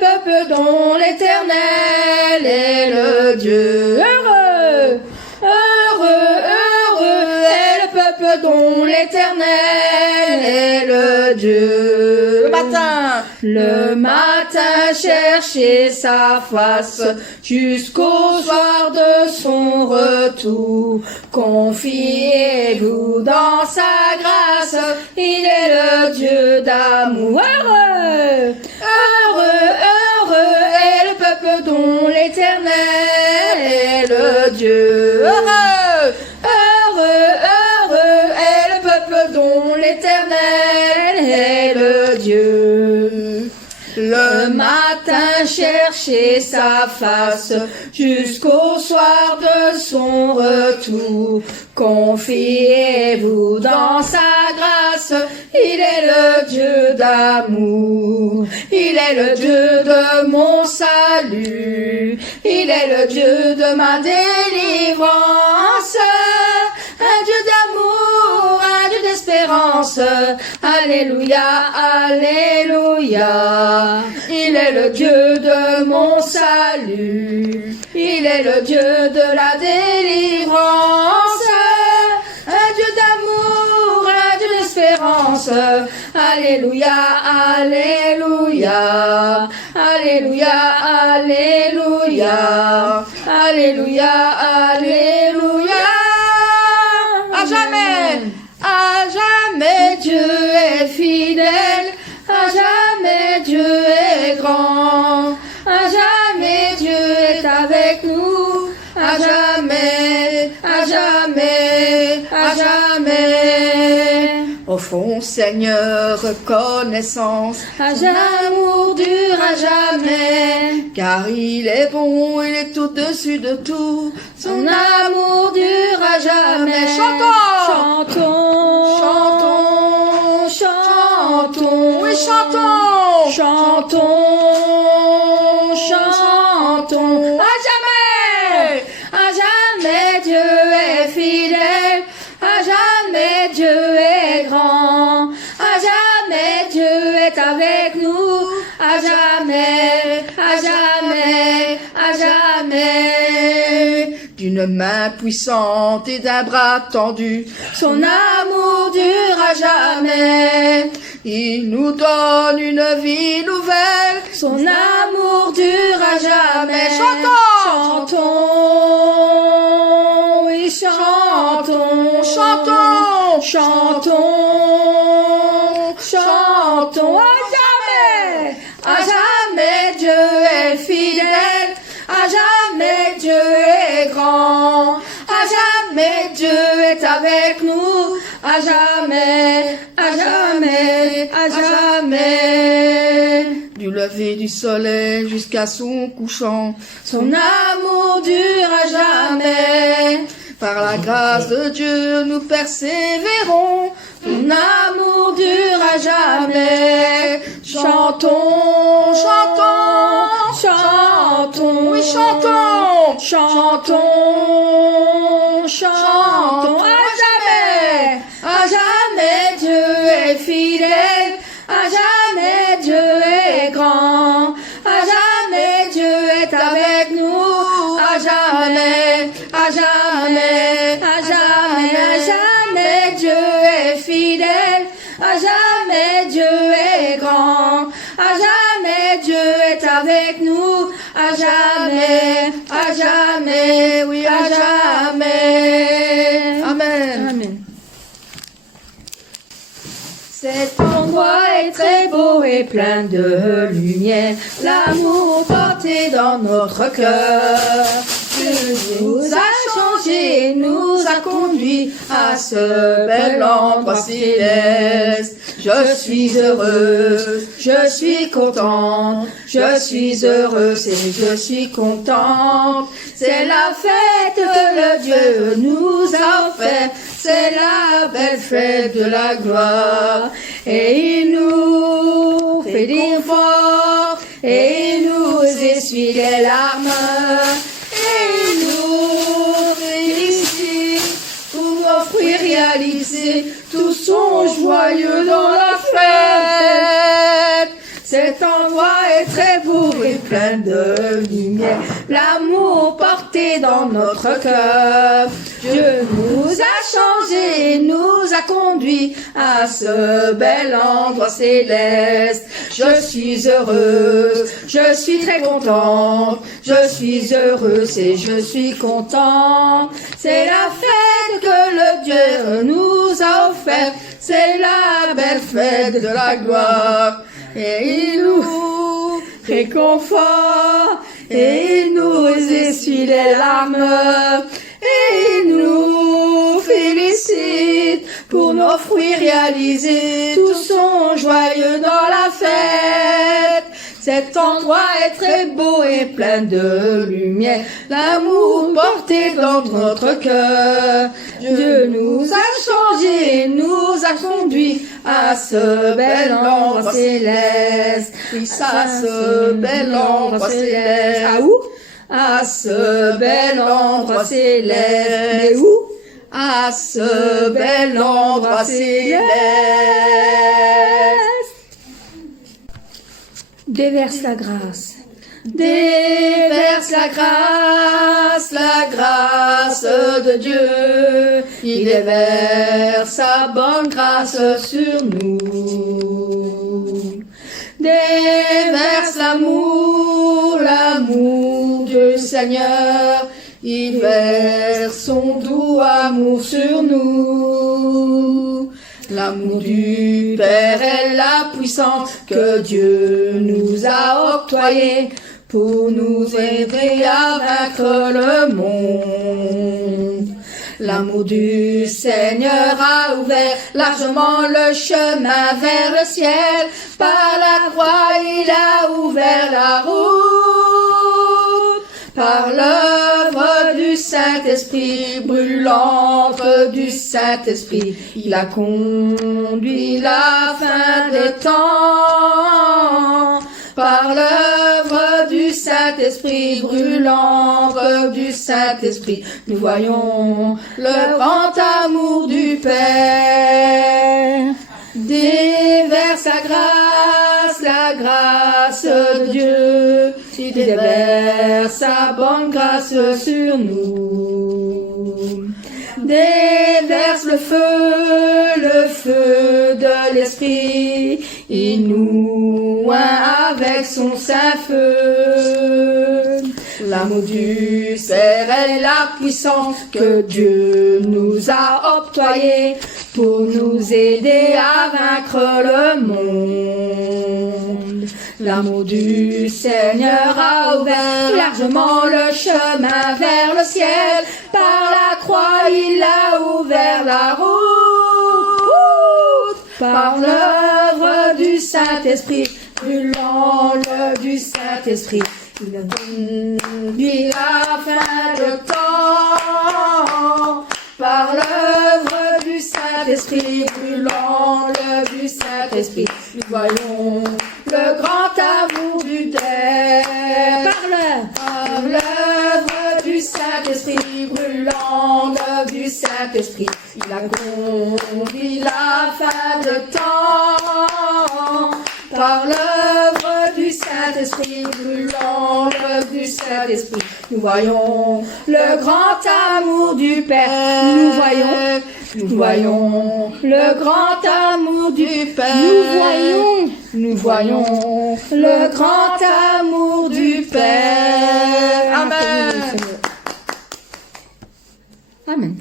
peuple dont l'Éternel est le Dieu. Heureux, heureux, heureux est le peuple dont l'Éternel est le Dieu. Le matin chercher sa face jusqu'au soir de son retour. Confiez-vous dans sa grâce, il est le Dieu d'amour. Heureux, heureux, heureux est le peuple dont l'Éternel est le Dieu. Heureux, heureux, heureux est le peuple dont l'Éternel est le Dieu. Le matin chercher sa face jusqu'au soir de son retour. Confiez-vous dans sa grâce, il est le Dieu d'amour. Il est le Dieu de mon salut, il est le Dieu de ma délivrance. Un Dieu d'amour, un Dieu d'espérance. Alléluia, alléluia. Il est le Dieu de mon salut, il est le Dieu de la délivrance. Un Dieu d'amour, un Dieu d'espérance. Alléluia, alléluia. Alléluia, alléluia. Alléluia, alléluia. À jamais Dieu est fidèle, à jamais Dieu est grand, à jamais Dieu est avec nous, à jamais, à jamais, à jamais. Offrons Seigneur reconnaissance, à jamais amour dure à jamais, car il est bon, il est au-dessus de tout, son amour dure à jamais. Chantons, chantons, chantons, chantons, oui chantons, chantons, chantons, à jamais Dieu est fidèle, à jamais Dieu est grand, à jamais Dieu est avec nous, à jamais, à jamais, à jamais. D'une main puissante et d'un bras tendu, son amour dure à jamais. Il nous donne une vie nouvelle, son amour dure à jamais. Chantons, chantons, oui chantons, chantons, chantons, chantons. À jamais Dieu est fidèle, à jamais Dieu est grand, à jamais Dieu est avec nous, à jamais, à jamais, à jamais. Du lever du soleil jusqu'à son couchant, son amour dure à jamais. Par la grâce de Dieu nous persévérons, son amour dure à jamais. Chantons, chantons, chantons, oui chantons, chantons, chantons. À jamais Dieu est fidèle, à jamais Dieu est grand, à jamais Dieu est avec nous, à jamais, à jamais, à jamais, à jamais Dieu est fidèle, à jamais Dieu est grand, à jamais Dieu est avec nous, à jamais, oui, à jamais. Amen. Amen. Cet endroit est très beau et plein de lumière, l'amour porté dans notre cœur. Dieu nous a changés, nous a conduits à ce bel endroit céleste. Je suis heureuse, je suis contente, je suis heureuse et je suis contente. C'est la fête que le Dieu nous a offerte, c'est la belle fête de la gloire. Et il nous fait dire fort, et il nous essuie les larmes, et il nous félicite pour nos fruits réalisés. Tous sont joyeux dans la fête. Cet endroit est très beau plein de lumière. L'amour porté dans notre cœur. Dieu nous a changés, nous a conduits à ce bel endroit céleste. Je suis heureuse, je suis très contente, je suis heureuse et je suis contente. C'est la fête que le Dieu nous a offerte, c'est la belle fête de la gloire. Et il nous réconfort, et il nous essuie les larmes, et il nous félicite pour nos fruits réalisés. Tous sont joyeux dans la fête. Cet endroit est très beau et plein de lumière. L'amour porté dans notre cœur. Dieu nous a changés, nous a conduits à ce bel endroit céleste. Oui, à ce bel endroit céleste. À où? À ce bel endroit céleste. Mais où? À ce bel endroit céleste. Déverse la grâce. Déverse la grâce de Dieu. Il déverse sa bonne grâce sur nous. Déverse l'amour du Seigneur. Il verse son doux amour sur nous. L'amour du Père est la puissance que Dieu nous a octroyée pour nous aider à vaincre le monde. L'amour du Seigneur a ouvert largement le chemin vers le ciel. Par la croix, il a ouvert la route. Par l'œuvre du Saint-Esprit, brûlante du Saint-Esprit, il a conduit la fin des temps. Par l'œuvre du Saint-Esprit, brûlante du Saint-Esprit, nous voyons le grand amour du Père. Déverse la grâce de Dieu, il déverse sa bonne grâce sur nous. Déverse le feu de l'Esprit, il nous oint avec son saint feu. L'amour du Père est la puissance que Dieu nous a octroyée pour nous aider à vaincre le monde. L'amour du Seigneur a ouvert largement le chemin vers le ciel. Par la croix, il a ouvert la route. Par l'œuvre du Saint-Esprit, brûlant du Saint-Esprit, il a conduit la fin de temps. Par l'œuvre du Saint-Esprit, brûlant du Saint-Esprit, nous voyons le grand amour du Père. Par l'œuvre du Saint-Esprit, brûlant du Saint-Esprit, il a conduit la fin de temps. Par l'œuvre du Saint-Esprit, brûlant du Saint-Esprit, nous voyons le grand amour du Père. Nous voyons le grand amour du Père. Nous voyons le grand amour du Père. Amen. Amen.